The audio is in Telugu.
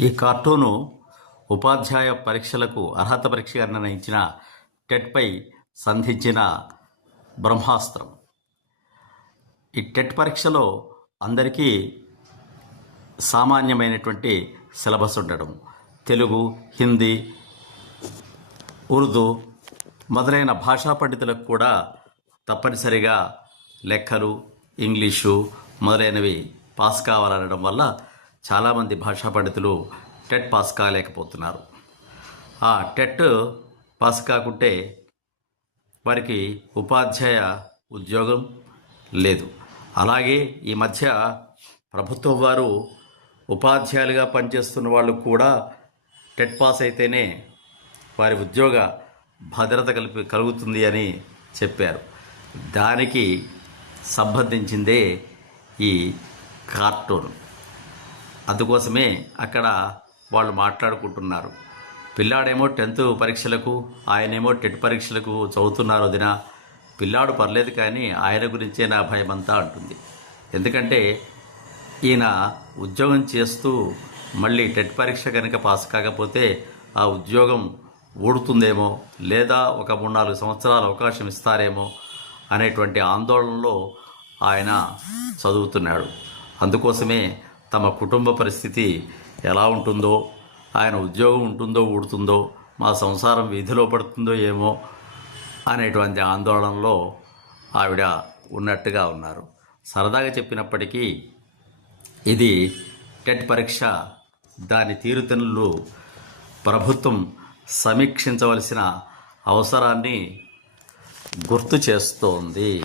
ఈ కార్టూను ఉపాధ్యాయ పరీక్షలకు అర్హత పరీక్షగా నిర్ణయించిన టెట్పై సంధించిన బ్రహ్మాస్త్రం. ఈ టెట్ పరీక్షలో అందరికీ సామాన్యమైనటువంటి సిలబస్ ఉండడం. తెలుగు హిందీ ఉర్దూ మొదలైన భాషా పండితులకు కూడా తప్పనిసరిగా లెక్కలు ఇంగ్లీషు మొదలైనవి పాస్ కావాలనడం వల్ల చాలామంది భాషా పండితులు టెట్ పాస్ కాలేకపోతున్నారు. ఆ టెట్ పాస్ కాకుంటే వారికి ఉపాధ్యాయ ఉద్యోగం లేదు. అలాగే ఈ మధ్య ప్రభుత్వం వారు ఉపాధ్యాయులుగా పనిచేస్తున్న వాళ్ళు కూడా టెట్ పాస్ అయితేనే వారి ఉద్యోగ భద్రత కలిపి కలుగుతుంది అని చెప్పారు. దానికి సంబంధించిందే ఈ కార్టూన్. అందుకోసమే అక్కడ వాళ్ళు మాట్లాడుకుంటున్నారు. పిల్లాడేమో టెన్త్ పరీక్షలకు ఆయనేమో టెట్ పరీక్షలకు చదువుతున్నారు వదిన పిల్లాడు పర్లేదు కానీ ఆయన గురించే నా భయం అంతా అంటుంది. ఎందుకంటే ఈయన ఉద్యోగం చేస్తూ మళ్ళీ టెట్ పరీక్ష కనుక పాస్ కాకపోతే ఆ ఉద్యోగం ఊడుతుందేమో లేదా ఒక మూడు నాలుగు సంవత్సరాల అవకాశం ఇస్తారేమో అనేటువంటి ఆందోళనలో ఆయన చదువుతున్నాడు. అందుకోసమే తమ కుటుంబ పరిస్థితి ఎలా ఉంటుందో ఆయన ఉద్యోగం ఉంటుందో ఊడుతుందో మా సంసారం వీధిలో పడుతుందో ఏమో అనేటువంటి ఆందోళనలో ఆవిడ ఉన్నట్టుగా ఉన్నారు. సరదాగా చెప్పినప్పటికీ ఇది టెట్ పరీక్ష దాని తీరుతెన్నులు ప్రభుత్వం సమీక్షించవలసిన అవసరాన్ని గుర్తు చేస్తోంది.